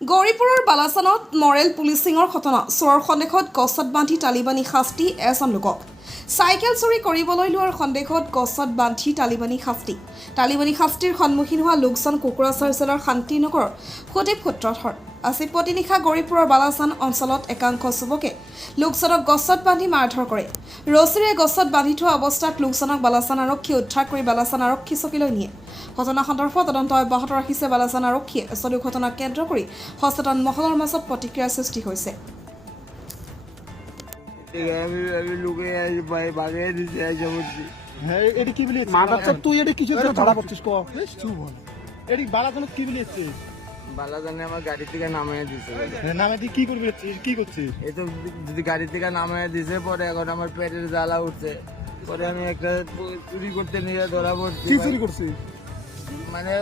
গৌৰীপুৰৰ বালাচানত Morrell পুলিচিঙৰ ঘটনা চোৰৰ সন্দেহত গছত বান্ধি তালিবানী শাস্তি এজন লোকক চাইকেল চুৰি কৰিবলৈ লোৱাৰ সন্দেহত গছত বান্ধি তালিবানী শাস্তিৰ সন্মুখীন হোৱা লোকজন কোকৰাঝাৰ জিলাৰ শান্তিনগৰৰ সুদীপ সূত্ৰধৰ আজি প্ৰতিনিশা গৌৰীপুৰৰ বালাচান অঞ্চলত একাংশ যুৱকে লোকজনক গছত বান্ধি মাৰধৰ কৰে। ৰছীৰে গছত বান্ধি থোৱা অৱস্থাত লোকজনক বালাচান আৰক্ষীয়ে উদ্ধাৰ কৰি বালাচান আৰক্ষী চকীলৈ নিয়ে। ঘটনা সন্দৰ্ভত তদন্ত অব্যাহত ৰাখিছে বালাচান আৰক্ষীয়ে। চলু ঘটনাক কেন্দ্ৰ কৰি সচেতন মহলৰ মাজত প্ৰতিক্ৰিয়াৰ সৃষ্টি হৈছে। বালাজানে আমার গাড়ি থেকে নামিয়ে দিছে। যদি গাড়ি থেকে নামিয়ে দিছে পরে এখন আমার পেটের জ্বালা উঠছে। পরে আমি একটা চুরি করতে নিয়ে ধরা পড়ছি। কি চুরি করছি? মানে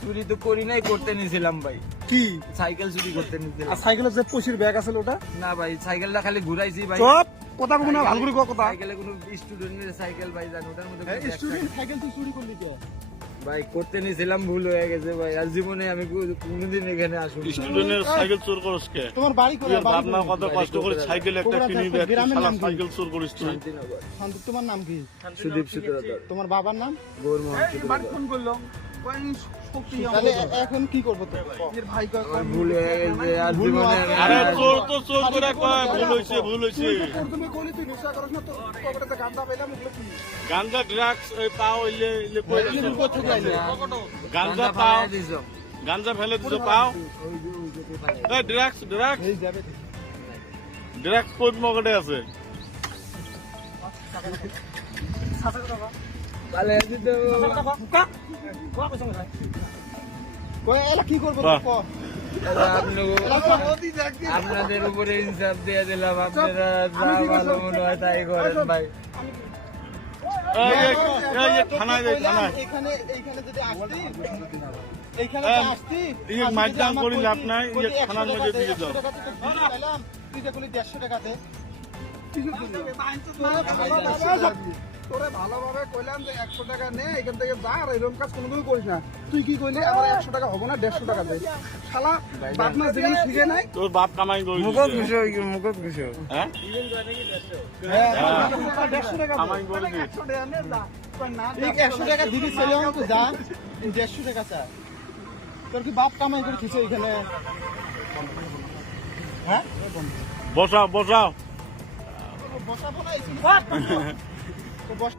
চুরি তো করি নাই, করতে নিয়েছিলাম ভাই। কি সাইকেল চুরি করতে নিয়েছিলাম। আর সাইকেলের যে পয়সার ব্যাগ আছে ওটা? না ভাই, সাইকেলটা খালি ঘুরাইছি ভাই। সব কথা কম না, ভালো করে কথা। সাইকেলে কোনো স্টুডেন্টের সাইকেল ভাই জানো, ওটার মধ্যে কোনো স্টুডেন্ট সাইকেল তুই চুরি করলি তো? ভাই করতে নিয়েছিলাম, ভুল হয়ে গেছে ভাই। আর জীবনে আমি কোনোদিন এখানে আসুন। স্টুডেন্টের সাইকেল চোর করিস কে? তোমার বাড়ি কোথায়? বাপ মা কত কষ্ট করে সাইকেল একটা কিনবি, গ্রামের নাম কি? সাইকেল চোর করিস তুই? শান্তিনগর। তোমার নাম কি? সুদীপ সূত্রধর। তোমার বাবার নাম? গৌরমোহন সূত্রধর। তাহলে এখন কি করবো তো? আমার ভুল হয়ে গেছে, আর জীবনে আরে চোর তো চোর করে কয়, ভুল হইছে। তুমি কইলি তুই নেশা করছ না, তো পকেটে গাঁজা পাইলাম ওগুলো কি? গাঞ্জা ড্রাগস পাও হইলে কই দিছো? কোথায় আইলো? গাঞ্জা পাও, দিছো। গাঞ্জা ফেলে দিছো পাও। এই ড্রাগস এই যাবে কোন মগটে আছে? ভালো আছি তো। কই এলা কি করবো বাহ। তো? আপনাদের উপরে ইনসাফ দিয়ে দিলাম, আপনারা যা ভালো মনে হয় তাই করেন ভাই। এই থানায় যাই, থানায়। এইখানে যদি আসতি, এইখানে এই, আসতি, এই মাইদান করি লাভ নাই, এই থানার মধ্যে দিয়ে দাও। তুই যে বলি 150 টাকা দে। তোরে ভালোভাবে কইলাম যে 100 টাকা নে, এখান থেকে যা, আর এরকম কাজ কোনোদিনও করিস না। তুই কি কইলি? আমার 100 টাকা হবে না, 150 টাকা দে। শালা বাপ মা জীবন শিখে নাই। তোর বাপ কামাই করি মুখত ঘুষো, মুখত ঘুষো। হ্যাঁ 150 টাকা কামাই করে দি। 100 টাকা নে, যা। ঠিক 100 টাকা দিবি, ছেলে আমাকে যা। 150 টাকা চা। তোর কি বাপ কামাই করে খিছে এখানে? হ্যাঁ বসাও বসাবো না, তো বস।